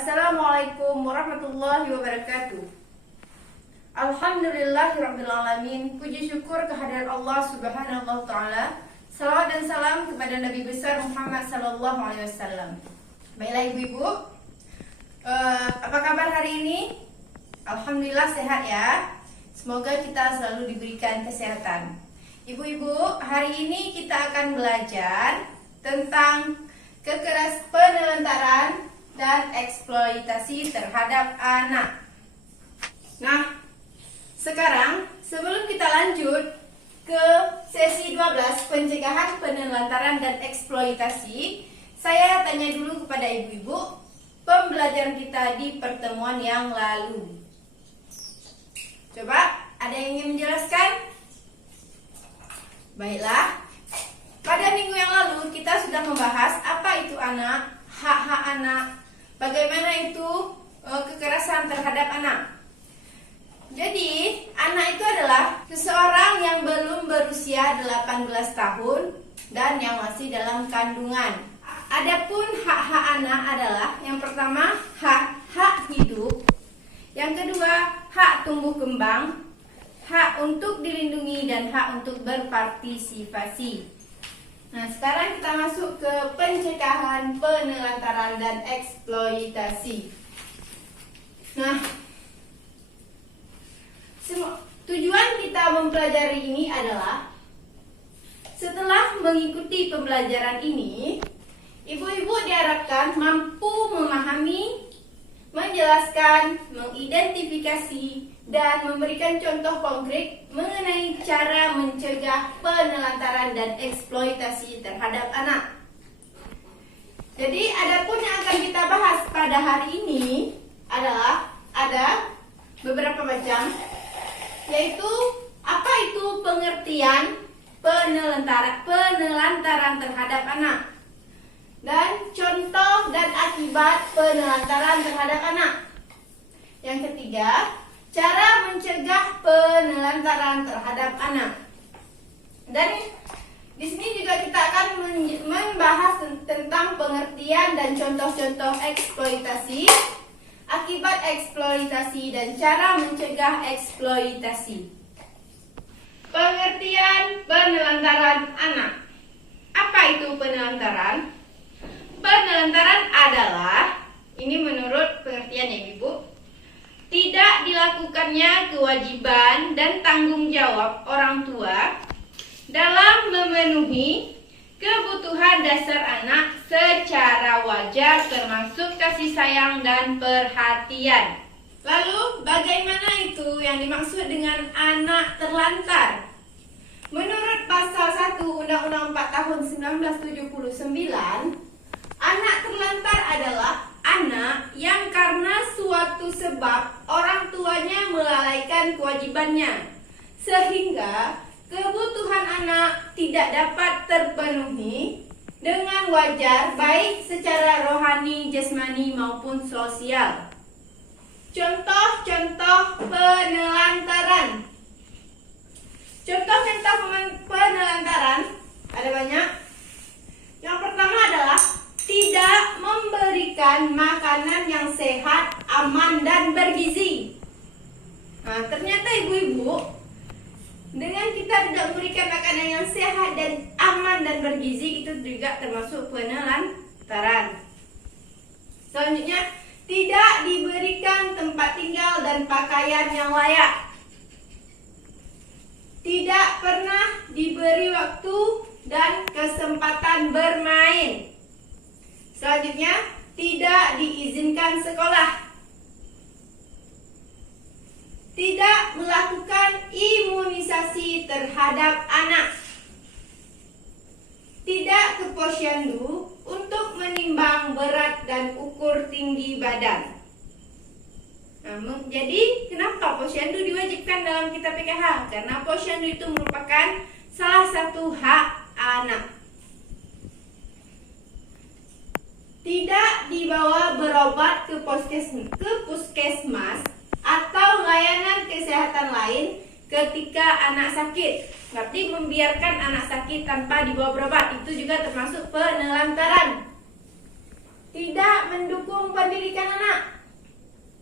Assalamualaikum warahmatullahi wabarakatuh. Alhamdulillahirrabbilalamin. Puji syukur kehadirat Allah subhanahu wa ta'ala. Salawat dan salam kepada Nabi besar Muhammad sallallahu alaihi wasallam. Baiklah ibu-ibu, apa kabar hari ini? Alhamdulillah sehat ya. Semoga kita selalu diberikan kesehatan. Ibu-ibu, hari ini kita akan belajar tentang penelantaran dan eksploitasi terhadap anak. Nah, sekarang sebelum kita lanjut ke sesi 12 pencegahan penelantaran dan eksploitasi, saya tanya dulu kepada ibu-ibu pembelajaran kita di pertemuan yang lalu. Coba, ada yang ingin menjelaskan? Baiklah, pada minggu yang lalu kita sudah membahas apa itu anak, hak-hak anak, bagaimana itu kekerasan terhadap anak. Jadi, anak itu adalah seseorang yang belum berusia 18 tahun dan yang masih dalam kandungan. Adapun hak-hak anak adalah yang pertama hak hidup, yang kedua hak tumbuh kembang, hak untuk dilindungi dan hak untuk berpartisipasi. Nah, sekarang kita masuk ke pencegahan penelantaran dan eksploitasi. Nah, tujuan kita mempelajari ini adalah setelah mengikuti pembelajaran ini, ibu-ibu diharapkan mampu memahami, menjelaskan, mengidentifikasi, dan memberikan contoh konkret mengenai cara mencegah penelantaran dan eksploitasi terhadap anak. Jadi, adapun yang akan kita bahas pada hari ini adalah ada beberapa macam, yaitu apa itu pengertian penelantaran terhadap anak, dan contoh dan akibat penelantaran terhadap anak. Yang ketiga, cara mencegah penelantaran terhadap anak. Dan di sini juga kita akan membahas tentang pengertian dan contoh-contoh eksploitasi, akibat eksploitasi, dan cara mencegah eksploitasi. Pengertian penelantaran anak. Apa itu penelantaran? Penelantaran adalah, ini menurut pengertian ya Ibu, tidak dilakukannya kewajiban dan tanggung jawab orang tua dalam memenuhi kebutuhan dasar anak secara wajar, termasuk kasih sayang dan perhatian. Lalu, bagaimana itu yang dimaksud dengan anak terlantar? Menurut pasal 1 Undang-Undang 4 tahun 1979, anak terlantar adalah anak yang karena suatu sebab orang tuanya melalaikan kewajibannya, sehingga kebutuhan anak tidak dapat terpenuhi dengan wajar, baik secara rohani, jasmani maupun sosial. Contoh-contoh penelantaran. Contoh-contoh penelantaran ada banyak. Yang pertama adalah tidak memberikan makanan yang sehat, aman, dan bergizi. Nah, ternyata ibu-ibu, dengan kita tidak memberikan makanan yang sehat dan aman dan bergizi, itu juga termasuk penelantaran. Selanjutnya, tidak diberikan tempat tinggal dan pakaian yang layak. Tidak pernah diberi waktu dan kesempatan bermain. Selanjutnya, tidak diizinkan sekolah. Tidak melakukan imunisasi terhadap anak. Tidak ke posyandu untuk menimbang berat dan ukur tinggi badan. Nah, jadi kenapa posyandu diwajibkan dalam kitab PKH? Karena posyandu itu merupakan salah satu hak anak. Tidak dibawa berobat ke puskesmas atau layanan kesehatan lain ketika anak sakit. Berarti membiarkan anak sakit tanpa dibawa berobat, itu juga termasuk penelantaran. Tidak mendukung pendidikan anak.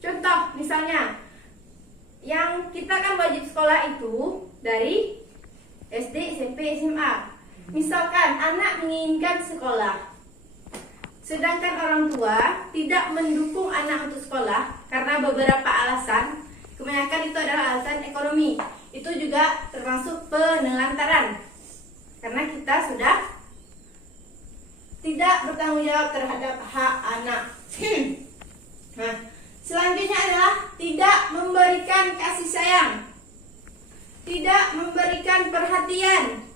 Contoh misalnya, yang kita kan wajib sekolah itu dari SD, SMP, SMA. Misalkan anak menginginkan sekolah, sedangkan orang tua tidak mendukung anak untuk sekolah karena beberapa alasan. Kebanyakan itu adalah alasan ekonomi. Itu juga termasuk penelantaran, karena kita sudah tidak bertanggung jawab terhadap hak anak. Nah, selanjutnya adalah tidak memberikan kasih sayang, tidak memberikan perhatian,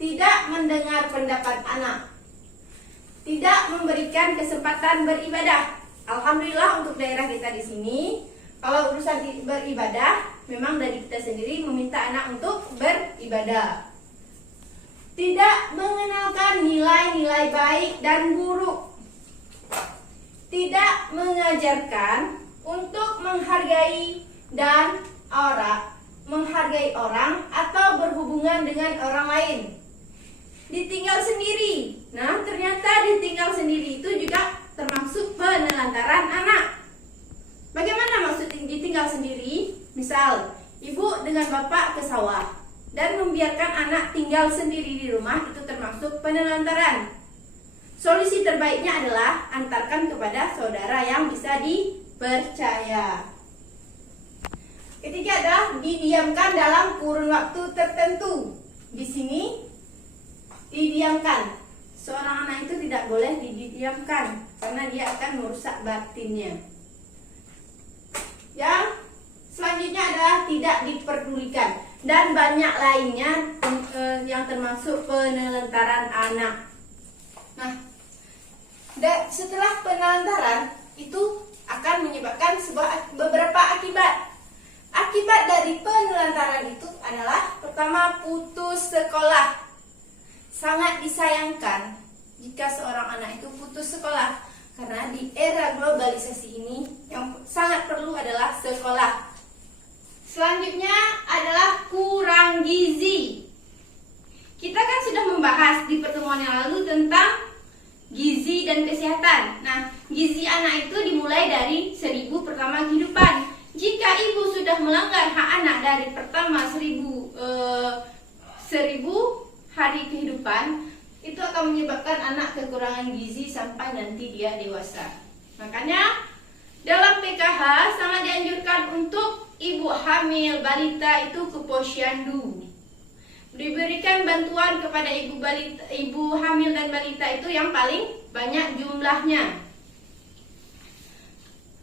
tidak mendengar pendapat anak, tidak memberikan kesempatan beribadah. Alhamdulillah untuk daerah kita di sini, kalau urusan beribadah, memang dari kita sendiri meminta anak untuk beribadah. Tidak mengenalkan nilai-nilai baik dan buruk. Tidak mengajarkan untuk menghargai orang atau berhubungan dengan orang lain. Ditinggal sendiri. Nah, ternyata ditinggal sendiri itu juga termasuk penelantaran anak. Bagaimana maksud ditinggal sendiri? Misal, ibu dengan bapak ke sawah dan membiarkan anak tinggal sendiri di rumah, itu termasuk penelantaran. Solusi terbaiknya adalah antarkan kepada saudara yang bisa dipercaya. Ketiga adalah didiamkan dalam kurun waktu tertentu. Di sini didiamkan. Seorang anak itu tidak boleh didiamkan karena dia akan merusak batinnya. Yang selanjutnya adalah tidak diperdulikan, dan banyak lainnya yang termasuk penelantaran anak. Nah, setelah penelantaran itu akan menyebabkan beberapa akibat. Akibat dari penelantaran itu adalah pertama, putus sekolah. Sangat disayangkan jika seorang anak itu putus sekolah, karena di era globalisasi ini yang sangat perlu adalah sekolah. Selanjutnya adalah kurang gizi. Kita kan sudah membahas di pertemuan yang lalu tentang gizi dan kesehatan. Nah, gizi anak itu dimulai dari 1000 pertama kehidupan. Jika ibu sudah melanggar hak anak dari pertama 1000 hari kehidupan, itu akan menyebabkan anak kekurangan gizi sampai nanti dia dewasa. Makanya dalam PKH sangat dianjurkan untuk ibu hamil balita itu ke posyandu. Diberikan bantuan kepada ibu hamil dan balita itu yang paling banyak jumlahnya.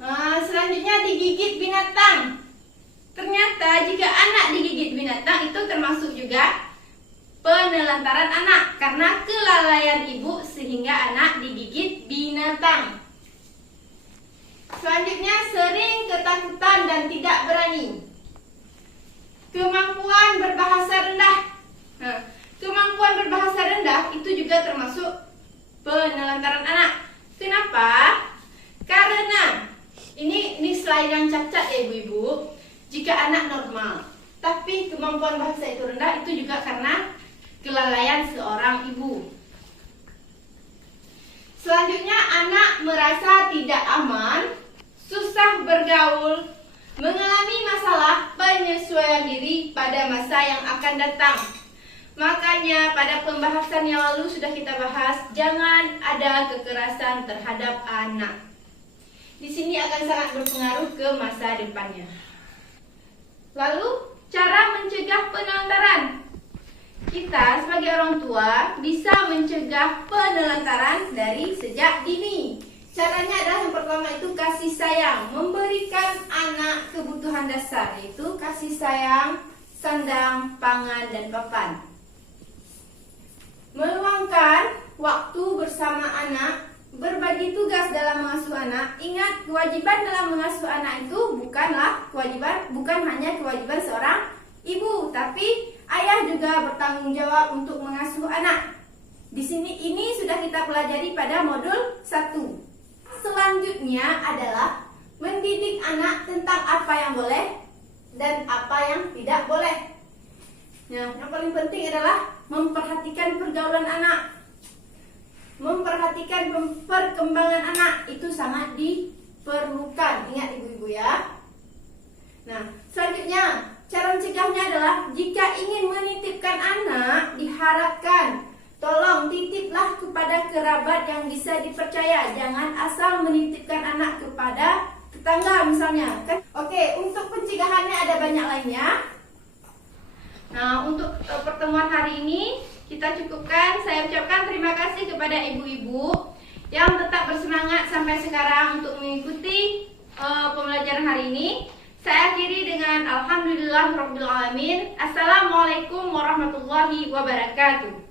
Nah, selanjutnya digigit binatang. Ternyata jika anak digigit binatang itu termasuk juga penelantaran anak, karena kelalaian ibu sehingga anak digigit binatang. Selanjutnya sering ketakutan dan tidak berani. Kemampuan berbahasa rendah. Nah, kemampuan berbahasa rendah itu juga termasuk penelantaran anak. Kenapa? Karena ini slide yang cacat ya ibu-ibu. Jika anak normal, tapi kemampuan bahasa itu rendah, itu juga karena kelalaian seorang ibu. Selanjutnya, anak merasa tidak aman, susah bergaul, mengalami masalah penyesuaian diri pada masa yang akan datang. Makanya pada pembahasan yang lalu sudah kita bahas, jangan ada kekerasan terhadap anak. Di sini akan sangat berpengaruh ke masa depannya. Lalu, cara mencegah penelantaran. Kita sebagai orang tua bisa mencegah penelantaran dari sejak dini. Caranya adalah yang pertama itu kasih sayang, memberikan anak kebutuhan dasar, yaitu kasih sayang, sandang, pangan, dan papan. Meluangkan waktu bersama anak, berbagi tugas dalam mengasuh anak. Ingat, kewajiban dalam mengasuh anak itu bukan hanya kewajiban seorang ibu, tapi ayah juga bertanggung jawab untuk mengasuh anak. Di sini ini sudah kita pelajari pada modul 1. Selanjutnya adalah mendidik anak tentang apa yang boleh dan apa yang tidak boleh. Nah, yang paling penting adalah memperhatikan pergaulan anak. Memperhatikan perkembangan anak itu sangat diperlukan. Ingat ibu-ibu. Ibu ya. Nah, selanjutnya cara mencegahnya adalah jika ingin menitipkan anak, diharapkan tolong titiplah kepada kerabat yang bisa dipercaya. Jangan asal menitipkan anak kepada tetangga misalnya. Oke, untuk pencegahannya ada banyak lainnya. Nah, untuk pertemuan hari ini kita cukupkan. Saya ucapkan terima kasih kepada ibu-ibu yang tetap bersemangat sampai sekarang untuk mengikuti pembelajaran hari ini. Saya akhiri dengan alhamdulillahirabbil alamin. Assalamualaikum warahmatullahi wabarakatuh.